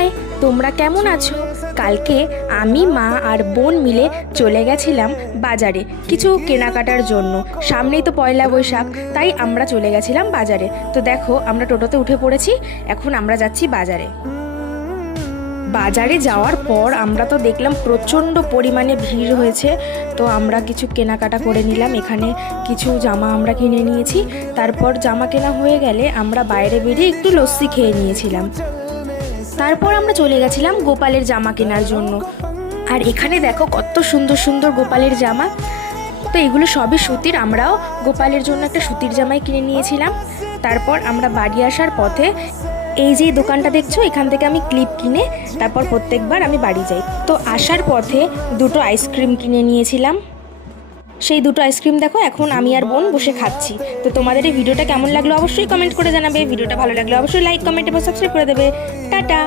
High, তোমরা কেমন আছো? কালকে আমি, মা আর বোন মিলে চলে গেছিলাম বাজারে কিছু কেনাকাটার জন্য। সামনেই তো পয়লা বৈশাখ, তাই আমরা চলে গেছিলাম বাজারে। তো দেখো, আমরা টোটোতে উঠে পড়েছি, এখন আমরা যাচ্ছি বাজারে। বাজারে যাওয়ার পর আমরা তো দেখলাম প্রচণ্ড পরিমাণে ভিড় হয়েছে। তো আমরা কিছু কেনাকাটা করে নিলাম, এখানে কিছু জামা আমরা কিনে নিয়েছি। তারপর জামা কেনা হয়ে গেলে আমরা বাইরে বেরিয়ে একটু লস্যি খেয়ে নিয়েছিলাম। তারপর আমরা চলে গেছিলাম গোপালের জামা কেনার জন্য। আর এখানে দেখো কত সুন্দর সুন্দর গোপালের জামা। তো এগুলো সবই সুতির, আমরাও গোপালের জন্য একটা সুতির জামাই কিনে নিয়েছিলাম। তারপর আমরা বাড়ি আসার পথে এই যে দোকানটা দেখছো, এখান থেকে আমি ক্লিপ কিনে তারপর প্রত্যেকবার আমি বাড়ি যাই। তো আসার পথে দুটো আইসক্রিম কিনে নিয়েছিলাম। সেই দুটো আইসক্রিম দেখো এখন আমি আর বোন বসে খাচ্ছি। তো তোমাদের এই ভিডিওটা কেমন লাগলো অবশ্যই কমেন্ট করে জানাবে। ভিডিওটা ভালো লাগলে অবশ্যই লাইক, কমেন্ট এবং সাবস্ক্রাইব করে দেবে। টাটা।